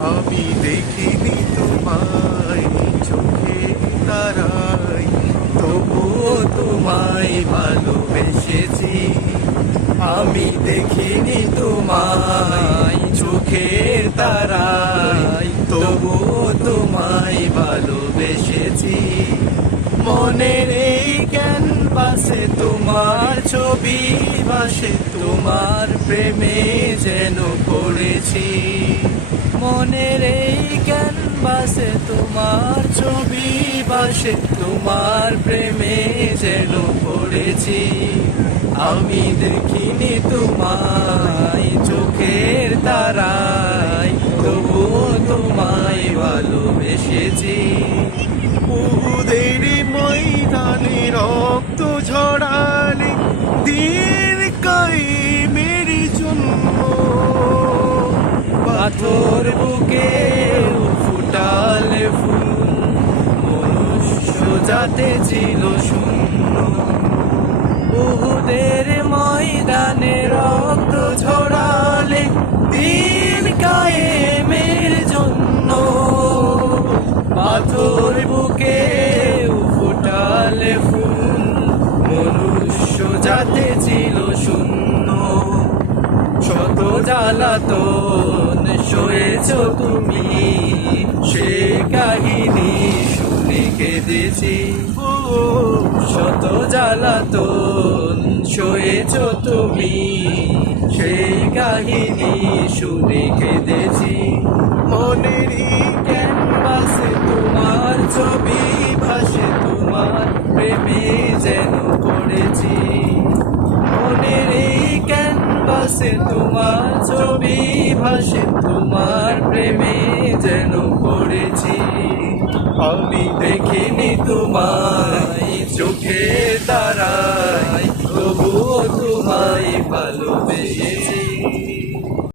আমি দেখিনি তোমায়, চোখে তারাই। তবুও তোমায় ভালোবেসেছি। আমি দেখিনি তোমায় চোখের তারাই। তবুও তোমায় ভালোবেসেছি। মনের এই ক্যানভাসে তোমার ছবি ভাসে তোমার প্রেমে যেন পড়েছি। মনের এই ক্যানভাসে তোমার ছবি বাসে, তোমার প্রেমে যেন পড়েছি। আমি দেখিনি তোমায় চোখের তারাই তবুও তোমায় ভালোবেসেছি। যাতে ছিল শূন্য। উহুদের ময়দানে রক্ত ঝরালে দিন কায়েমের জন্য। পাথর বুকে ফুটালে ফুল, মনুষ্য যাতে ছিল শূন্য। শত জ্বালাতন সয়েছ তুমি কেঁদেছি শত জ্বালাতন সয়েছ তুমি। সেই কাহিনী শুনে কেঁদেছি মনেরই ক্যানভাসে তোমার ছবি ভাসে, তোমার প্রেমে যেন পড়েছি। মনের এই ক্যানভাসে তোমার ছবি ভাসে, তোমার প্রেমে যেন পড়েছি। আমি দেখিনি তোমায় চোখে দাঁড়াই তবুও তোমায় ভালোবেসেছি।